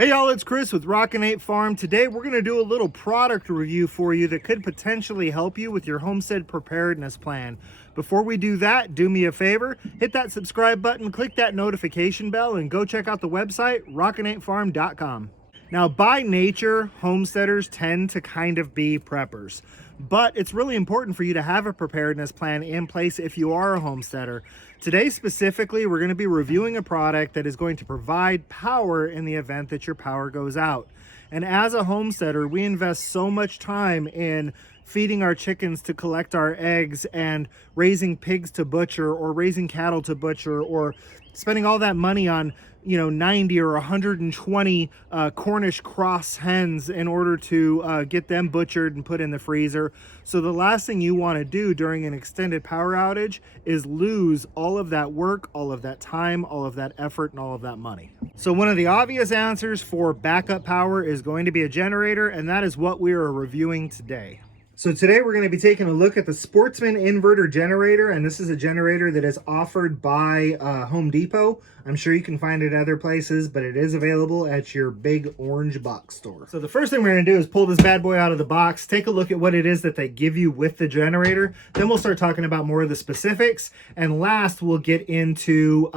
Hey y'all, it's Chris with Rockin Farm. Today we're going to do a little product review for you that could potentially help you with your homestead preparedness plan. Before we do that, do me a favor, hit that subscribe button, click that notification bell, and go check out the website, rockin8farm.com. Now, by nature, homesteaders tend to kind of be preppers, but it's really important for you to have a preparedness plan in place if you are a homesteader. Today, specifically, we're going to be reviewing a product that is going to provide power in the event that your power goes out. And as a homesteader, we invest so much time in feeding our chickens to collect our eggs and raising pigs to butcher or raising cattle to butcher or spending all that money on 90 or 120 Cornish cross hens in order to get them butchered and put in the freezer. So the last thing you want to do during an extended power outage is lose all of that work, all of that time, all of that effort, and all of that money. So one of the obvious answers for backup power is going to be a generator, and that is what we are reviewing today. So today we're going to be taking a look at the Sportsman Inverter Generator, and this is a generator that is offered by Home Depot. I'm sure you can find it other places, but it is available at your big orange box store. So the first thing we're going to do is pull this bad boy out of the box, take a look at what it is that they give you with the generator. Then we'll start talking about more of the specifics, and last we'll get into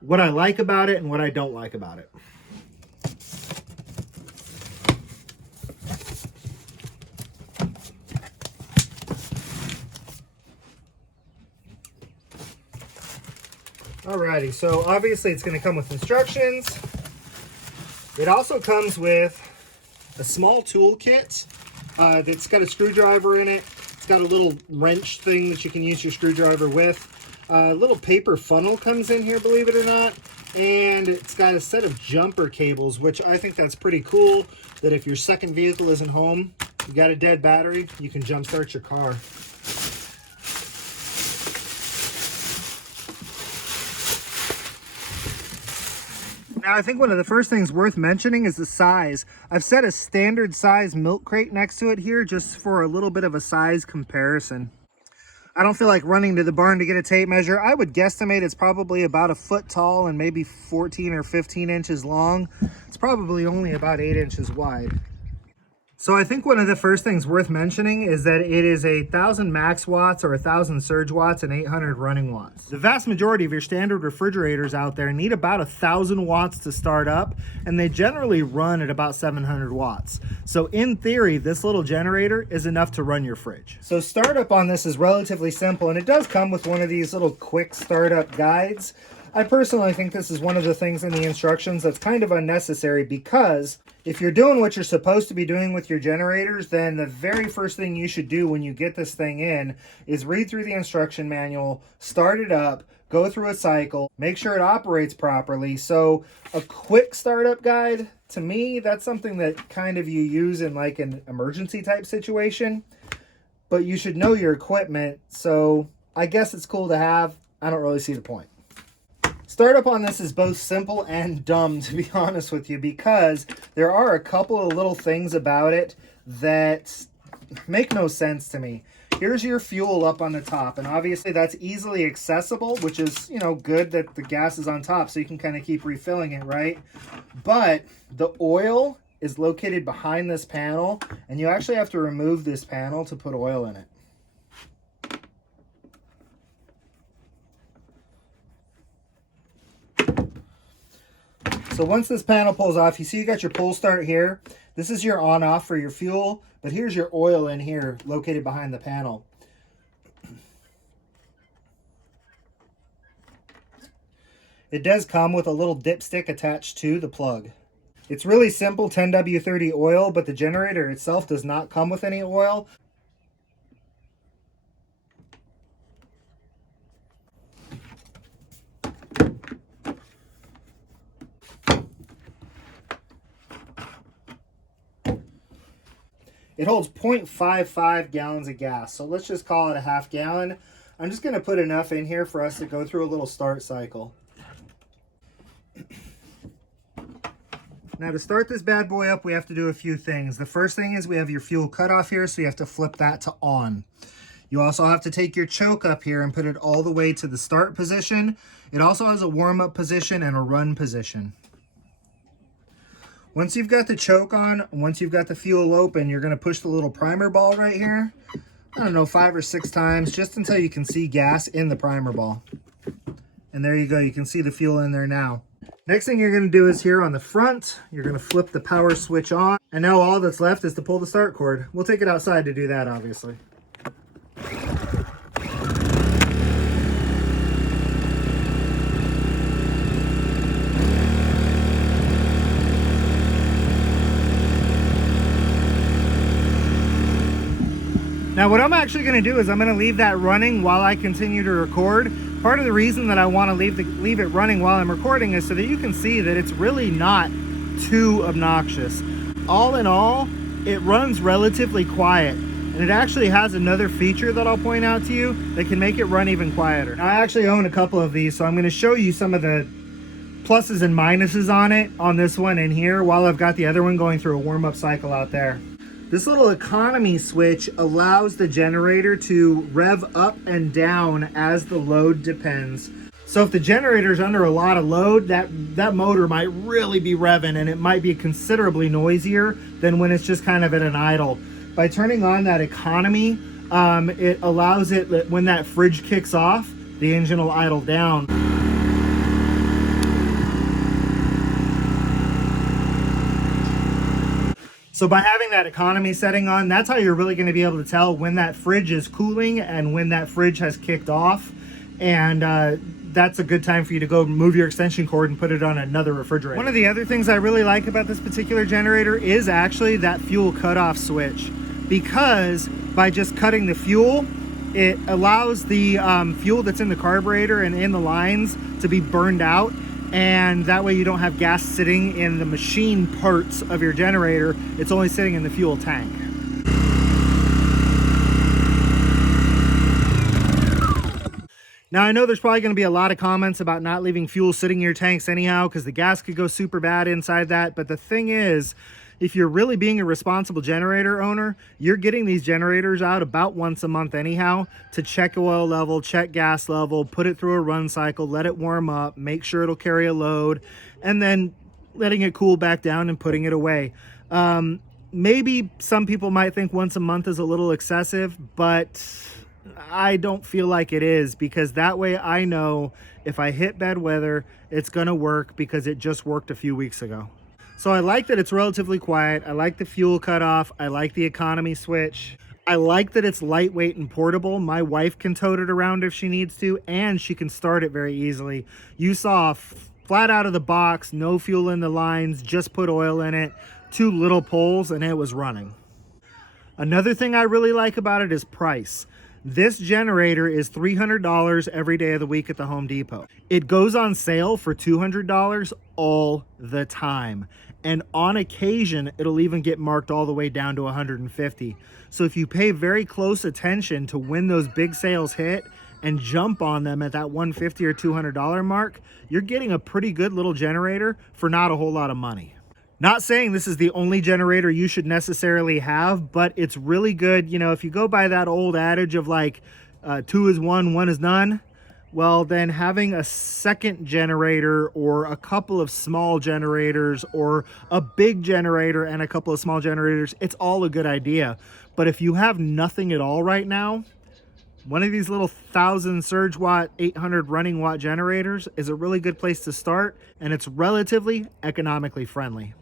what I like about it and what I don't like about it. Alrighty, so obviously it's going to come with instructions. It also comes with a small tool kit that's got a screwdriver in it. It's got a little wrench thing that you can use your screwdriver with. A little paper funnel comes in here, believe it or not. And it's got a set of jumper cables, which I think that's pretty cool, that if your second vehicle isn't home, you got a dead battery, you can jump start your car. Now, I think one of the first things worth mentioning is the size. I've set a standard size milk crate next to it here just for a little bit of a size comparison. I don't feel like running to the barn to get a tape measure. I would guesstimate it's probably about a foot tall and maybe 14 or 15 inches long. It's probably only about 8 inches wide. So I think one of the first things worth mentioning is that it is 1,000 max watts or 1,000 surge watts and 800 running watts. The vast majority of your standard refrigerators out there need about 1,000 watts to start up, and they generally run at about 700 watts. So in theory, this little generator is enough to run your fridge. So startup on this is relatively simple, and it does come with one of these little quick startup guides. I personally think this is one of the things in the instructions that's kind of unnecessary, because if you're doing what you're supposed to be doing with your generators, then the very first thing you should do when you get this thing in is read through the instruction manual, start it up, go through a cycle, make sure it operates properly. So a quick startup guide, to me, that's something that kind of you use in like an emergency type situation, but you should know your equipment. So I guess it's cool to have. I don't really see the point. Startup on this is both simple and dumb, to be honest with you, because there are a couple of little things about it that make no sense to me. Here's your fuel up on the top, and obviously that's easily accessible, which is, good that the gas is on top so you can kind of keep refilling it, right? But the oil is located behind this panel, and you actually have to remove this panel to put oil in it. So once this panel pulls off, you see you got your pull start here. This is your on off for your fuel, but here's your oil in here located behind the panel. It does come with a little dipstick attached to the plug. It's really simple 10W30 oil, but the generator itself does not come with any oil. It holds 0.55 gallons of gas, so let's just call it a half gallon. I'm just going to put enough in here for us to go through a little start cycle. Now to start this bad boy up, we have to do a few things. The first thing is we have your fuel cutoff here, so you have to flip that to on. You also have to take your choke up here and put it all the way to the start position. It also has a warm-up position and a run position. Once you've got the choke on, once you've got the fuel open, you're going to push the little primer ball right here. I don't know, 5 or 6 times, just until you can see gas in the primer ball. And there you go, you can see the fuel in there now. Next thing you're going to do is here on the front, you're going to flip the power switch on. And now all that's left is to pull the start cord. We'll take it outside to do that, obviously. Now what I'm actually going to do is I'm going to leave that running while I continue to record. Part of the reason that I want to leave it running while I'm recording is so that you can see that it's really not too obnoxious. All in all, it runs relatively quiet, and it actually has another feature that I'll point out to you that can make it run even quieter. Now, I actually own a couple of these, so I'm going to show you some of the pluses and minuses on it on this one in here while I've got the other one going through a warm-up cycle out there. This little economy switch allows the generator to rev up and down as the load depends. So if the generator's under a lot of load, that motor might really be revving, and it might be considerably noisier than when it's just kind of at an idle. By turning on that economy, it allows it, when that fridge kicks off, the engine will idle down. So by having that economy setting on, that's how you're really going to be able to tell when that fridge is cooling and when that fridge has kicked off. And that's a good time for you to go move your extension cord and put it on another refrigerator. One of the other things I really like about this particular generator is actually that fuel cutoff switch, because by just cutting the fuel, it allows the fuel that's in the carburetor and in the lines to be burned out. And that way you don't have gas sitting in the machine parts of your generator. It's only sitting in the fuel tank. Now, I know there's probably going to be a lot of comments about not leaving fuel sitting in your tanks anyhow, because the gas could go super bad inside that. But the thing is, if you're really being a responsible generator owner, you're getting these generators out about once a month anyhow to check oil level, check gas level, put it through a run cycle, let it warm up, make sure it'll carry a load, and then letting it cool back down and putting it away. Maybe some people might think once a month is a little excessive, but I don't feel like it is, because that way I know if I hit bad weather, it's gonna work, because it just worked a few weeks ago. So I like that it's relatively quiet. I like the fuel cutoff. I like the economy switch. I like that it's lightweight and portable. My wife can tote it around if she needs to, and she can start it very easily. You saw flat out of the box, no fuel in the lines, just put oil in it, 2 little pulls, and it was running. Another thing I really like about it is price. This generator is $300 every day of the week at the Home Depot. It goes on sale for $200 all the time. And on occasion, it'll even get marked all the way down to $150. So if you pay very close attention to when those big sales hit and jump on them at that $150 or $200 mark, you're getting a pretty good little generator for not a whole lot of money. Not saying this is the only generator you should necessarily have, but it's really good. You know, if you go by that old adage of like 2 is 1, 1 is none, well, then having a second generator or a couple of small generators or a big generator and a couple of small generators, it's all a good idea. But if you have nothing at all right now, one of these little 1000 surge watt, 800 running watt generators is a really good place to start, and it's relatively economically friendly.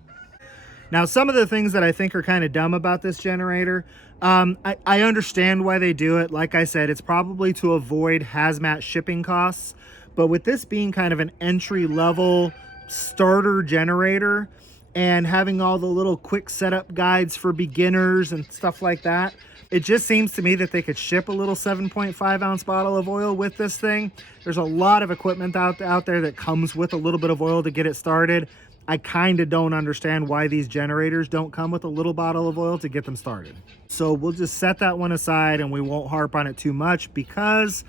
Now, some of the things that I think are kind of dumb about this generator, I understand why they do it. Like I said, it's probably to avoid hazmat shipping costs. But with this being kind of an entry-level starter generator and having all the little quick setup guides for beginners and stuff like that, it just seems to me that they could ship a little 7.5 ounce bottle of oil with this thing. There's a lot of equipment out there that comes with a little bit of oil to get it started. I kind of don't understand why these generators don't come with a little bottle of oil to get them started. So we'll just set that one aside and we won't harp on it too much, because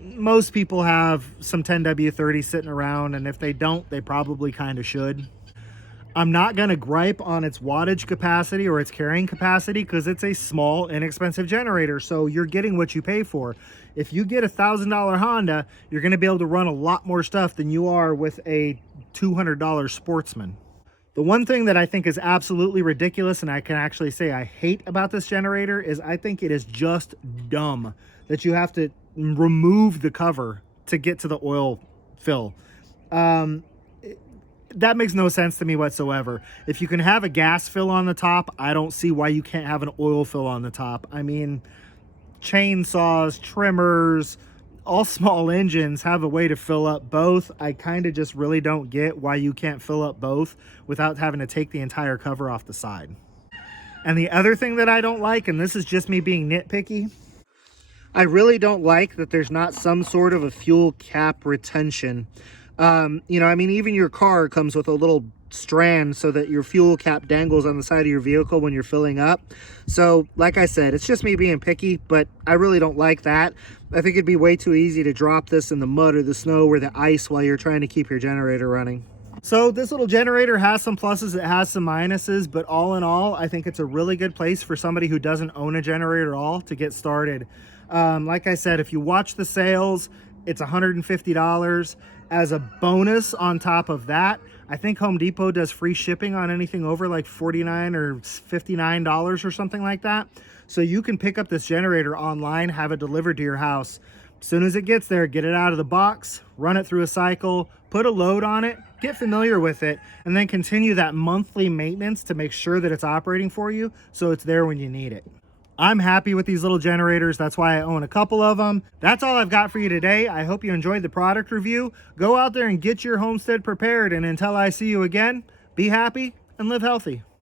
most people have some 10W30 sitting around, and if they don't, they probably kind of should. I'm not going to gripe on its wattage capacity or its carrying capacity, because it's a small, inexpensive generator, so you're getting what you pay for. If you get a $1,000 Honda, you're going to be able to run a lot more stuff than you are with a $200 Sportsman. The one thing that I think is absolutely ridiculous, and I can actually say I hate about this generator, is I think it is just dumb that you have to remove the cover to get to the oil fill. That makes no sense to me whatsoever. If you can have a gas fill on the top, I don't see why you can't have an oil fill on the top. I mean, chainsaws, trimmers, all small engines have a way to fill up both. I kind of just really don't get why you can't fill up both without having to take the entire cover off the side. And the other thing that I don't like, and this is just me being nitpicky, I really don't like that there's not some sort of a fuel cap retention. You know, I mean, even your car comes with a little strand so that your fuel cap dangles on the side of your vehicle when you're filling up. So like I said, it's just me being picky, but I really don't like that. I think it'd be way too easy to drop this in the mud or the snow or the ice while you're trying to keep your generator running. So this little generator has some pluses, it has some minuses, but all in all, I think it's a really good place for somebody who doesn't own a generator at all to get started. Like I said, if you watch the sales, it's $150. As a bonus on top of that, I think Home Depot does free shipping on anything over like $49 or $59 or something like that. So you can pick up this generator online, have it delivered to your house. As soon as it gets there, get it out of the box, run it through a cycle, put a load on it, get familiar with it, and then continue that monthly maintenance to make sure that it's operating for you so it's there when you need it. I'm happy with these little generators. That's why I own a couple of them. That's all I've got for you today. I hope you enjoyed the product review. Go out there and get your homestead prepared. And until I see you again, be happy and live healthy.